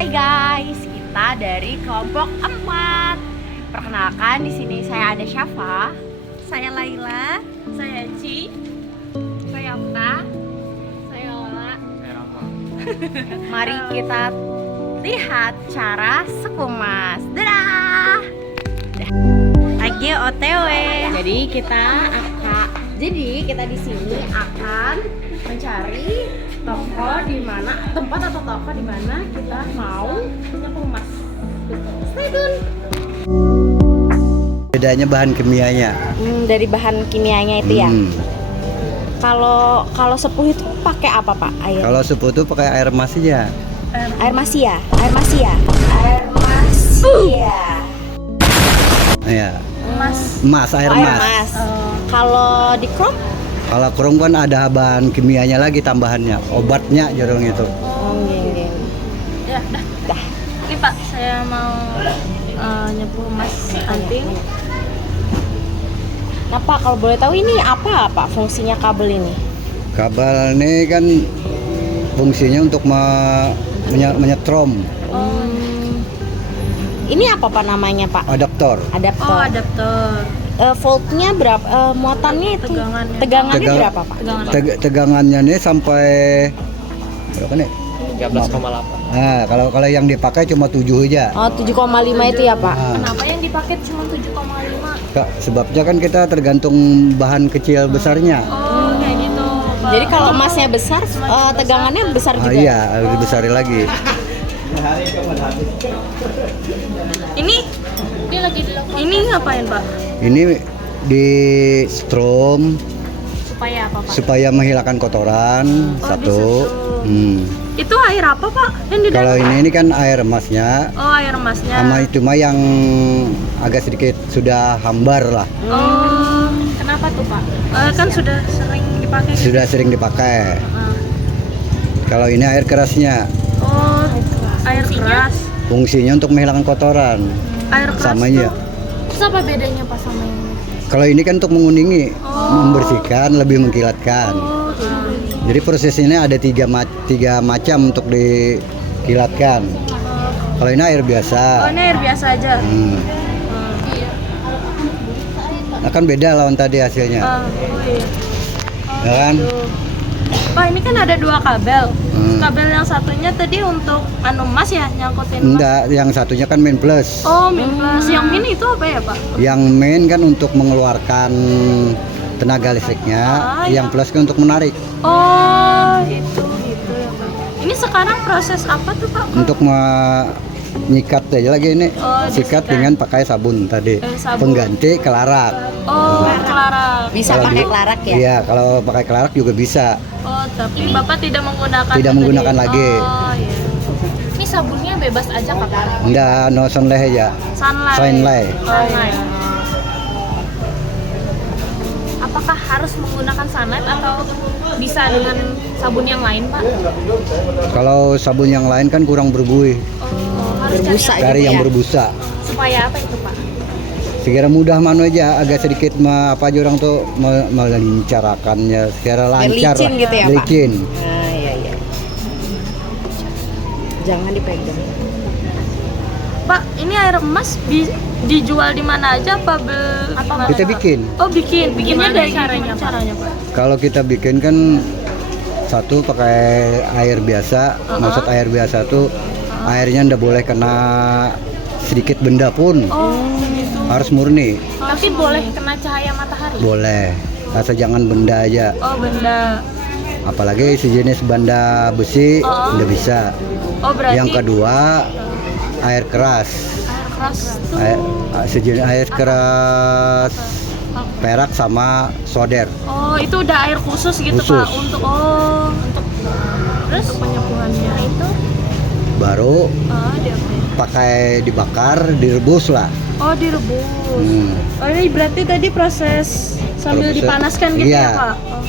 Hai guys, kita dari kelompok 4. Perkenalkan, di sini saya ada Syafa, Saya Laila, Saya Ci, saya Okta. saya Ola. Mari kita lihat cara sekumas. Dadah. lagi OTW. Jadi kita di sini akan mencari tempat atau toko di mana kita mau nyepumas. Stay tune. Bedanya bahan kimianya. Dari bahan kimianya itu ya. Kalau sepuh itu pakai apa Pak? Air. Kalau sepuh itu pakai air emas aja. Air masia. Air masia. Ya. Mas, Emas, air Air emas. mas. Kalau di crop? Kalau krom kan ada bahan kimianya lagi tambahannya, obatnya jorong itu. Geng. ya dah. Ini Pak, saya mau nyepuh emas anting. Nah Pak, kalau boleh tahu ini apa Pak fungsinya kabel ini? Kabel ini kan fungsinya untuk menyetrom Ini apa Pak namanya Pak? adaptor. Adaptor. Oh, adaptor. Voltnya berapa? Muatannya itu? Tegangannya. Tegangannya Tegang- berapa Pak? Tegangannya ini sampai berapa nih? 13,8. Nah, kalau yang dipakai cuma 7 aja. Oh 7,5 itu ya Pak? Nah, Kenapa yang dipakai cuma 7,5? sebabnya kan kita tergantung bahan kecil besarnya. Oh, kayak gitu, Pak. Jadi kalau emasnya besar, tegangannya besar juga? Iya, lebih besar lagi. Ini ngapain, Pak? Ini di strom Supaya apa, Pak? supaya menghilangkan kotoran satu. Itu air apa, Pak? Yang di Kalau dalam? ini kan air emasnya, Oh, air emasnya. sama cuma yang agak sedikit sudah hambar lah, Oh, kenapa tuh, Pak? Kan sudah sering dipakai. sudah sering dipakai. Ah. Kalau ini air kerasnya, Oh, air keras. fungsinya untuk menghilangkan kotoran. Air keras Sama tuh. aja. Terus apa bedanya, Pak, sama ini? Kalau ini kan untuk menguningi, membersihkan, lebih mengkilatkan. Oh, Jadi prosesnya ada tiga macam untuk dikilatkan. Kalau ini air biasa. ini air biasa aja. Iya. Nah, kan beda lawan tadi hasilnya, Oh, iya. ya kan? Pak, ini kan ada 2 kabel. Hmm. Kabel yang satunya tadi untuk emas ya, nyangkutin emas. Enggak, yang satunya kan main plus. Oh, min plus. Yang min itu apa ya, Pak? Yang main kan untuk mengeluarkan tenaga listriknya, yang plus kan untuk menarik, Oh, gitu ya, Pak. Ini sekarang proses apa tuh, Pak? untuk menyikat aja lagi ini. Oh, Sikat disikat. dengan pakai sabun tadi. Sabun. Pengganti kelarak. Oh, Clara. Bisa Kalau pakai di- kelarak ya? Iya, kalau pakai kelarak juga bisa. Oh, tapi Bapak tidak menggunakan Tidak tadi. menggunakan lagi. Oh, iya. Ini sabunnya bebas aja, Pak? Enggak, no sunlight aja. Sunlight. Sunlight. Oh, iya. Apakah harus menggunakan sunlight atau bisa dengan sabun yang lain, Pak? Kalau sabun yang lain kan kurang berbuih, Oh, harus Berbusa cari gitu yang ya? berbusa. supaya apa itu, Pak? Sekira mudah manu aja, agak sedikit apa aja orang tuh melincarakannya, sekira lancar licin gitu ya, Pak? licin. Nah, iya. Jangan dipegang. Pak, ini air emas dijual di mana aja apa gimana, Kita Pak? bikin. Oh, bikinnya dari caranya, Pak? Kalau kita bikin kan satu pakai air biasa, maksud air biasa tuh airnya ndak boleh kena sedikit benda pun, Oh, gitu. harus murni. Tapi boleh kena cahaya matahari? Boleh, asal jangan benda aja. Oh, benda. Apalagi sejenis benda besi ndak bisa. Oh, berarti Yang kedua air keras. air keras tuh. Sejenis air keras perak sama solder. Oh, itu udah air khusus gitu, Khusus. Pak, untuk terus untuk penyepuhannya itu Baru diapain? pakai dibakar, direbus lah. Oh, direbus. Hmm. Oh, ini berarti tadi proses sambil Rebusnya- dipanaskan gitu iya. ya, Pak? Oh.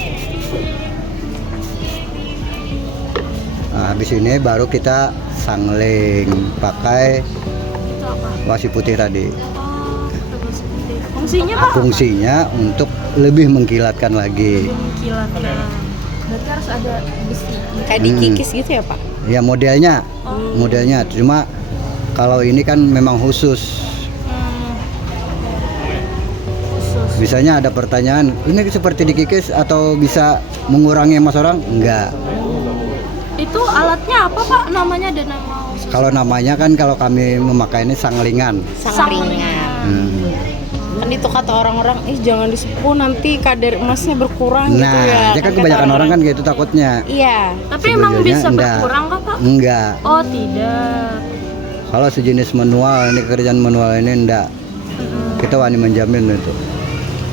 Nah, habis ini baru kita sangling pakai Itu apa? wasi putih tadi. Oh, rebus putih. Fungsinya, Pak? Fungsinya untuk lebih mengkilatkan lagi. Kilat. Berarti harus ada besi. Kayak dikikis gitu ya Pak? Ya modelnya. Cuma kalau ini kan memang khusus. Biasanya ada pertanyaan, ini seperti dikikis atau bisa mengurangi emas orang? Enggak. Itu alatnya apa Pak? Namanya ada nama khusus? Kalau namanya kan kalau kami memakai ini sanglingan. Sangringan. Kan itu kata orang-orang, jangan disepuh nanti kadar emasnya berkurang gitu ya. Nah, kan kebanyakan orang kan gitu takutnya. Iya. Tapi emang Sebenarnya bisa enggak. berkurang kah Pak? Enggak. Oh tidak. Kalau sejenis manual, ini kerjaan manual ini enggak. Kita wani menjamin itu.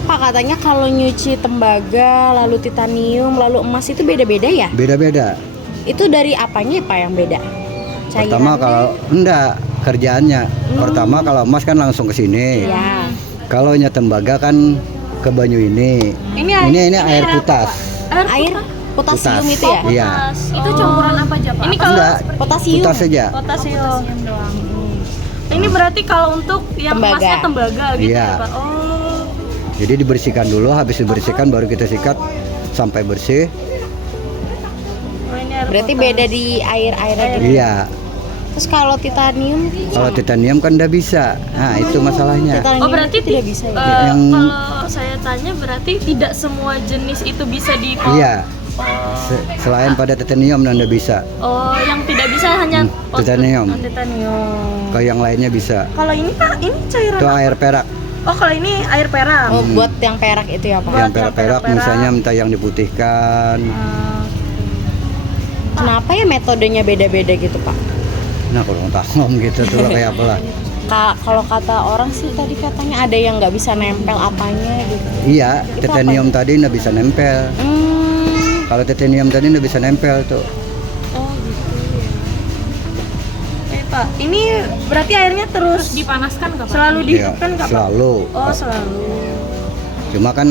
Pak katanya kalau nyuci tembaga, lalu titanium, lalu emas itu beda-beda ya? Beda-beda. Itu dari apanya Pak yang beda? Pertama kalau enggak kerjaannya. Pertama kalau emas kan langsung ke sini. Iya. Kalau nya tembaga kan ke banyu ini. Ini air putas. Air potasium Putas. itu ya? Iya. Itu campuran apa aja Pak? Ini kalau Enggak, Potasium. putas saja. potasium. Ini berarti kalau untuk yang Tembaga. emasnya tembaga gitu Iya. ya Pak? Oh. Jadi dibersihkan dulu, habis dibersihkan baru kita sikat sampai bersih. Oh, ini air Berarti potas. beda di air-airnya gitu. Iya. Terus kalau titanium? Kalau titanium kan enggak bisa. Nah, itu masalahnya. Titanium Oh berarti tidak bisa ya? Yang- kalau saya tanya berarti tidak semua jenis itu bisa di Iya. Selain pada titanium enggak bisa. Oh yang tidak bisa hanya Titanium. titanium. Kalau yang lainnya bisa. Kalau ini Pak, ini cairan. Itu air perak. Oh kalau ini air perak. Oh buat yang perak itu ya Pak? Yang yang perak-perak perak-perak. misalnya minta yang diputihkan. Kenapa ya metodenya beda-beda gitu Pak? Nah, kalau tahu gitu tuh lah kayak apa lah. Kalau kata orang sih tadi katanya ada yang nggak bisa nempel apanya gitu. Iya, titanium tadi enggak bisa nempel. Kalau titanium tadi enggak bisa nempel tuh. Oh gitu ya. Pak, ini berarti airnya terus Dipanaskan nggak Pak? selalu Iya, dihidupkan nggak Pak? selalu. Oh selalu. Cuma kan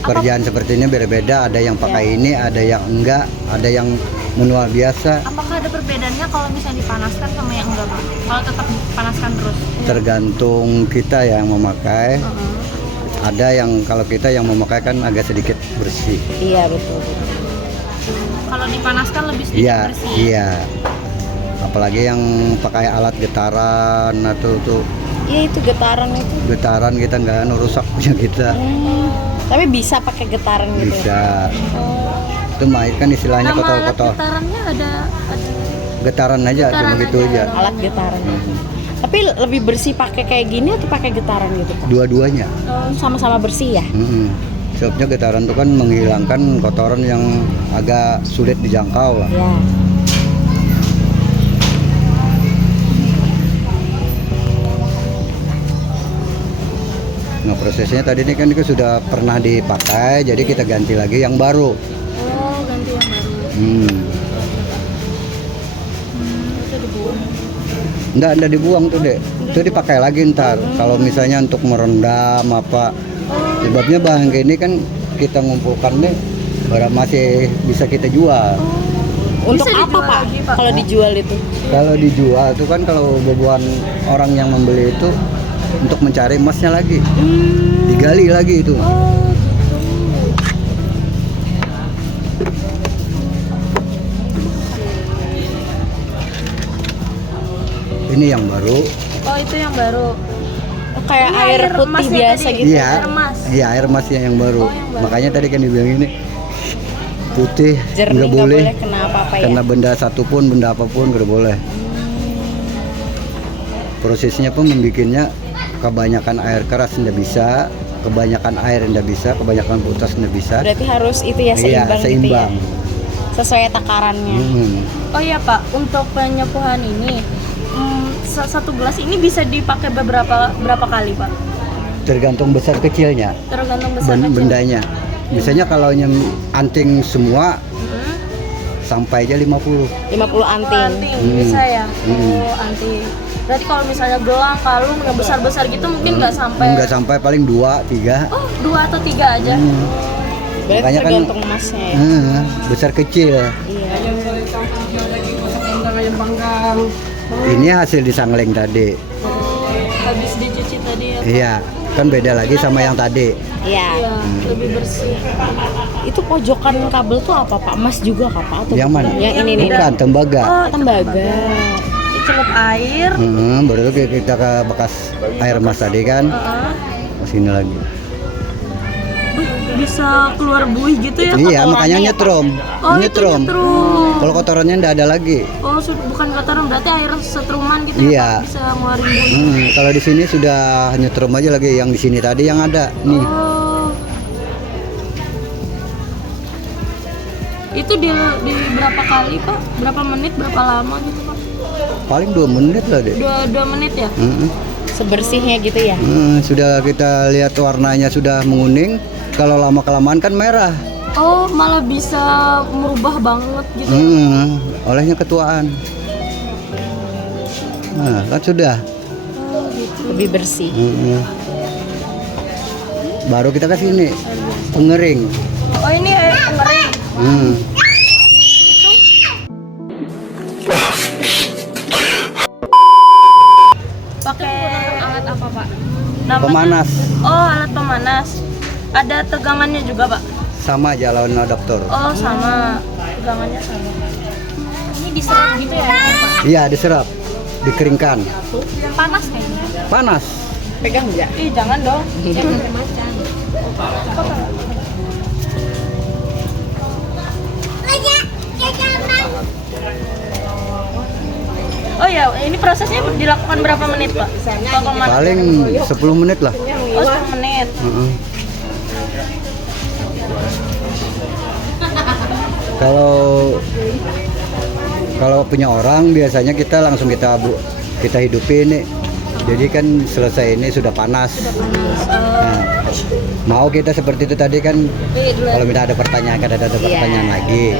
kerjaan seperti ini beda-beda, ada yang pakai ini, ada yang enggak, ada yang manual biasa. Apakah ada perbedaannya kalau misalnya dipanaskan sama yang enggak Pak? Kalau tetap dipanaskan terus? Tergantung kita yang memakai. Ada yang kalau kita yang memakai kan agak sedikit bersih. Iya betul. Kalau dipanaskan lebih sedikit Iya, bersih. iya. Apalagi yang pakai alat getaran atau tuh Iya itu getaran itu. getaran kita nggak rusak punya kita. Tapi bisa pakai getaran gitu. Bisa. Itu mah kan istilahnya Nama alat kotor-kotor. getarannya ada Getaran aja, cuma gitu aja. Alat getaran. Tapi lebih bersih pakai kayak gini atau pakai getaran gitu Pak? Dua-duanya. Sama-sama bersih ya? Sebabnya getaran itu kan menghilangkan kotoran yang agak sulit dijangkau lah. Ya. Nah, prosesnya tadi ini kan itu sudah pernah dipakai, jadi kita ganti lagi yang baru. Oh ganti yang baru. Enggak dibuang tuh dek, itu dipakai lagi ntar. Kalau misalnya untuk merendam apa, sebabnya bahan kayak ini kan kita ngumpulkan nih, barang masih bisa kita jual. Untuk Bisa apa dijual Pak? lagi, Pak? Kalau dijual itu? Kalau dijual itu kan kalau bebuan orang yang membeli itu untuk mencari emasnya lagi, digali lagi itu. Ini yang baru. Oh itu yang baru. Kayak Ini air air putih emasnya biasa tadi? gitu. Iya, air emas. iya air emasnya yang baru. Oh, yang baru. Makanya tadi kan dibilang ini putih, Jernih nggak nggak boleh. boleh kena apa-apa ya? Karena benda satupun, benda apapun nggak boleh. Prosesnya pun membikinnya kebanyakan air keras nggak bisa, kebanyakan air nggak bisa, kebanyakan putas nggak bisa. Berarti harus itu ya Iya, seimbang, seimbang. gitu ya? Sesuai takarannya. Oh iya Pak, untuk penyepuhan ini satu gelas ini bisa dipakai berapa kali Pak? Tergantung besar kecilnya, Tergantung besar kecil. bendanya. Misalnya kalau anting semua sampai aja 50. 50 anting. Anting bisa ya? Oh anting. Berarti kalau misalnya gelang, kalung yang besar-besar gitu mungkin nggak sampai. Nggak sampai, paling 2, 3. Oh 2 atau 3 aja. Berarti Makanya kan- tergantung emasnya ya. Besar kecil. Iya. Ini hasil disangling tadi. Oh, habis dicuci tadi ya. Iya. kan beda lagi sama yang tadi. Iya. Iya, lebih bersih. Itu pojokan kabel tuh apa Pak? Emas juga kah Pak? Atau Yang mana? Yang ini nih. Bukan, tembaga. Oh, Tembaga. Dicelup air. Baru itu kita ke bekas air emas tadi kan, Heeh. ke sini lagi. Bisa keluar buih gitu ya? Iya, kotorannya makanya ya, nyetrum. Oh, itu Nyetrum. nyetrum. Kalau kotorannya ndak ada lagi. Oh, bukan kotoran, berarti air setruman gitu Iya. ya? Pak? Bisa ngeluarin buih. Kalau di sini sudah nyetrum aja lagi, yang di sini tadi yang ada nih. Oh. Itu di berapa kali Pak? Berapa menit, berapa lama gitu Pak? Paling 2 menit lah deh. 2 menit ya? Sebersihnya gitu ya. Sudah kita lihat warnanya sudah menguning. Kalau lama kelamaan kan merah. Oh, malah bisa merubah banget gitu. Olehnya ketuaan. Nah, kan sudah. Lebih bersih. Baru kita ke sini. Pengering. Oh, ini air pengering. Pakai Alat apa Pak? namanya- Pemanas. Oh, alat pemanas. Ada tegangannya juga, Pak. Sama aja lawan adaptor. Oh, sama. Tegangannya sama. Ini diserap gitu ya Pak? Iya, diserap. Dikeringkan. Panas kayaknya. Panas. Pegang enggak? Ih, jangan dong. Jangan macam-macam. Oh ya, ini prosesnya dilakukan berapa menit, Pak? Kalau pemanas. Paling 10 menit lah. Oh, 10 menit. Kalau kalau punya orang biasanya kita langsung kita hidupin nih. Jadi kan selesai ini sudah panas. Nah, mau kita seperti itu tadi kan, kalau minta ada pertanyaan kan ada pertanyaan lagi.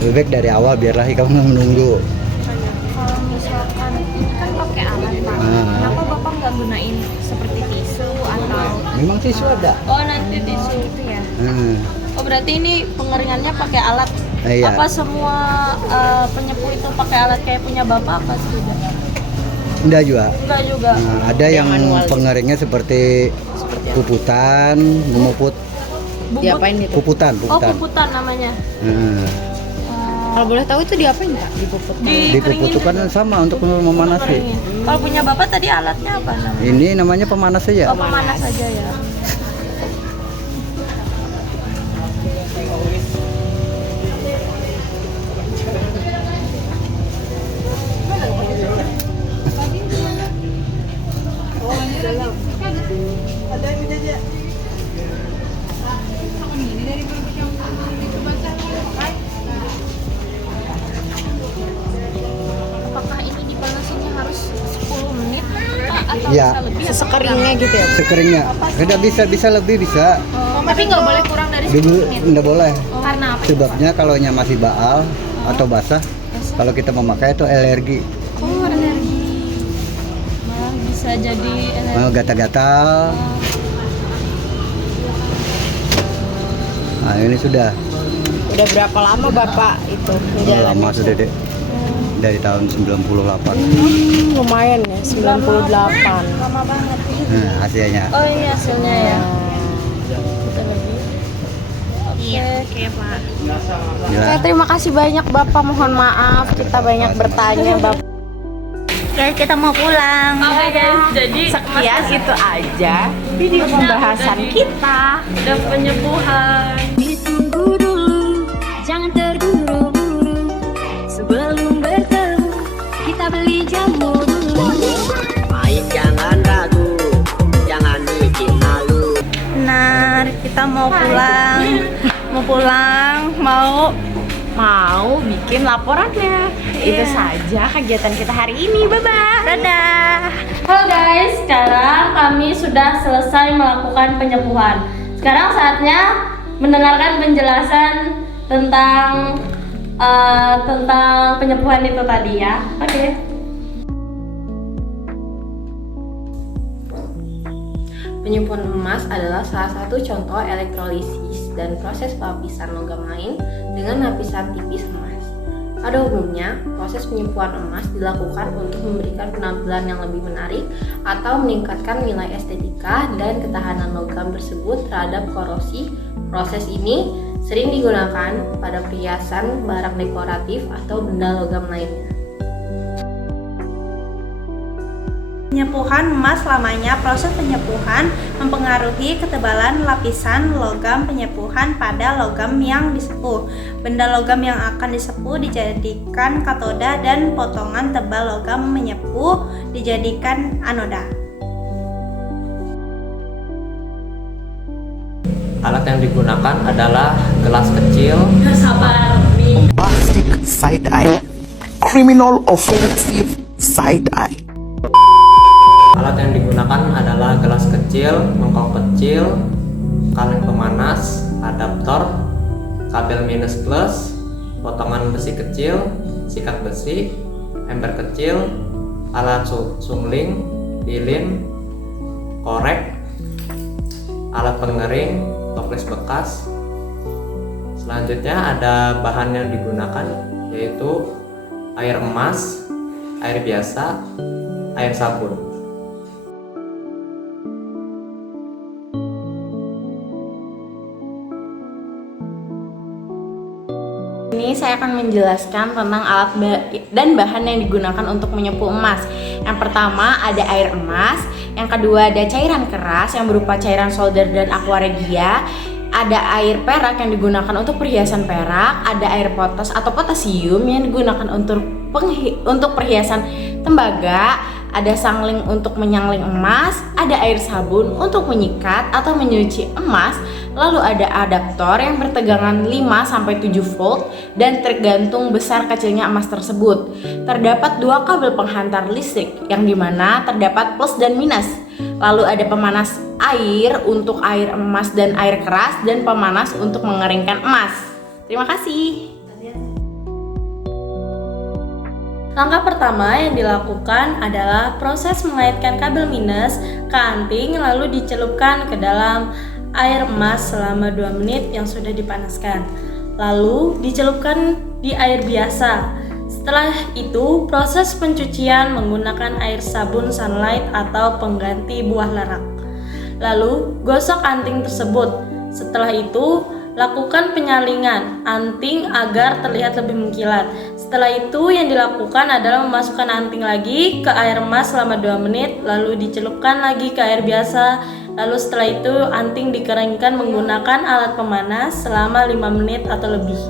Lebih baik dari awal biarlah kamu nggak menunggu. Kalau misalkan ini kan pakai alat Pak, kenapa Bapak nggak gunain seperti tisu atau Memang tisu ada. Oh, nanti tisu. itu ya? Oh, berarti ini pengeringannya pakai alat. Iya. Apa semua penyepuh itu pakai alat kayak punya Bapak apa tidak? Enggak juga. Enggak juga. Ada yang manual gitu. pengeringnya seperti puputan, memuput, Diapain itu? puputan. Oh, puputan namanya. Kalau boleh tahu itu diapain Pak? Dipuput. Dipuput itu kan sama untuk memanasi. Kalau punya Bapak tadi alatnya apa namanya? Ini namanya pemanas saja. Oh, pemanas saja ya. Apakah ini dipanasinnya harus 10 menit Pak, atau Iya. bisa lebih? Sekeringnya gitu ya. Sekeringnya. Tidak bisa lebih bisa. Tapi nggak boleh kurang dari 10 Dulu menit. enggak boleh. Karena apa? Sebabnya kalau masih baal atau basah, kalau kita memakai itu alergi. Oh, alergi. Malah bisa jadi alergi. Gatal-gatal. Nah, ini sudah Udah berapa lama Bapak itu lama sudah deh. Dari tahun 98. Lumayan ya, 98. Lama banget. Nah, hasilnya. Oh, ini hasilnya ya. Iya, oke Pak. Gila. Oke, terima kasih banyak Bapak. Mohon maaf kita banyak bertanya Bapak. Guys, kita mau pulang. Oke, guys. Jadi Sekian itu aja video pembahasan kita. ada penyembuhan. Ditunggu dulu, jangan terburu-buru. Sebelum bertemu, kita beli jamu dulu. Baik jangan ragu, jangan bikin malu. Benar, kita mau pulang. Mau bikin laporannya. Itu saja kegiatan kita hari ini. Bye-bye. Dadah. Halo guys, sekarang kami sudah selesai melakukan penyembuhan. Sekarang saatnya mendengarkan penjelasan tentang penyembuhan itu tadi ya. Oke. Penyembuhan emas adalah salah satu contoh elektrolisis dan proses pelapisan logam lain dengan lapisan tipis emas. Pada umumnya, proses penyepuhan emas dilakukan untuk memberikan penampilan yang lebih menarik atau meningkatkan nilai estetika dan ketahanan logam tersebut terhadap korosi. Proses ini sering digunakan pada perhiasan, barang dekoratif, atau benda logam lainnya. Penyepuhan emas lamanya. Proses penyepuhan mempengaruhi ketebalan lapisan logam penyepuhan pada logam yang disepuh. Benda logam yang akan disepuh dijadikan katoda dan potongan tebal logam menyepuh dijadikan anoda. Alat yang digunakan adalah gelas kecil, Bombastic side eye, criminal offensive side eye. alat yang digunakan adalah gelas kecil, mangkok kecil, kaleng pemanas, adaptor, kabel minus plus, potongan besi kecil, sikat besi, ember kecil, alat sungling, lilin, korek, alat pengering, toples bekas. Selanjutnya ada bahan yang digunakan yaitu air emas, air biasa, air sabun. Ini saya akan menjelaskan tentang alat dan bahan yang digunakan untuk menyepuh emas. Yang pertama ada air emas, yang kedua ada cairan keras yang berupa cairan solder dan aquaregia, ada air perak yang digunakan untuk perhiasan perak, ada air potas atau potasium yang digunakan untuk perhiasan tembaga, ada sangling untuk menyangling emas, ada air sabun untuk menyikat atau menyuci emas, lalu ada adaptor yang bertegangan 5-7 volt dan tergantung besar kecilnya emas tersebut. Terdapat 2 kabel penghantar listrik yang dimana terdapat plus dan minus. Lalu ada pemanas air untuk air emas dan air keras dan pemanas untuk mengeringkan emas. Terima kasih. Langkah pertama yang dilakukan adalah proses mengaitkan kabel minus ke anting lalu dicelupkan ke dalam air emas selama 2 menit yang sudah dipanaskan. Lalu dicelupkan di air biasa. Setelah itu proses pencucian menggunakan air sabun sunlight atau pengganti buah lerak. Lalu gosok anting tersebut. Setelah itu lakukan penyalingan anting agar terlihat lebih mengkilat. Setelah itu yang dilakukan adalah memasukkan anting lagi ke air emas selama 2 menit, lalu dicelupkan lagi ke air biasa. Lalu setelah itu anting dikeringkan menggunakan alat pemanas selama 5 menit atau lebih.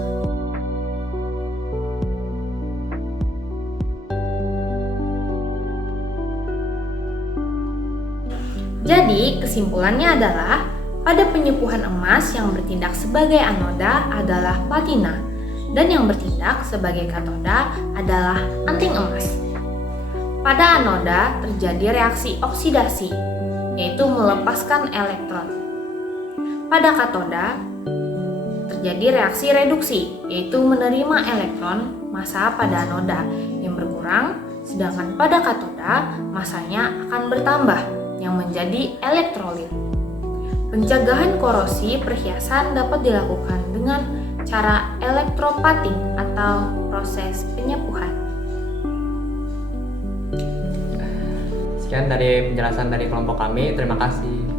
Jadi, kesimpulannya adalah pada penyepuhan emas yang bertindak sebagai anoda adalah platina dan yang bertindak sebagai katoda adalah anting emas. Pada anoda terjadi reaksi oksidasi, yaitu melepaskan elektron. Pada katoda terjadi reaksi reduksi, yaitu menerima elektron massa pada anoda yang berkurang, sedangkan pada katoda massanya akan bertambah yang menjadi elektrolit. Pencegahan korosi perhiasan dapat dilakukan dengan cara elektroplating atau proses penyepuhan. Sekian dari penjelasan dari kelompok kami. Terima kasih.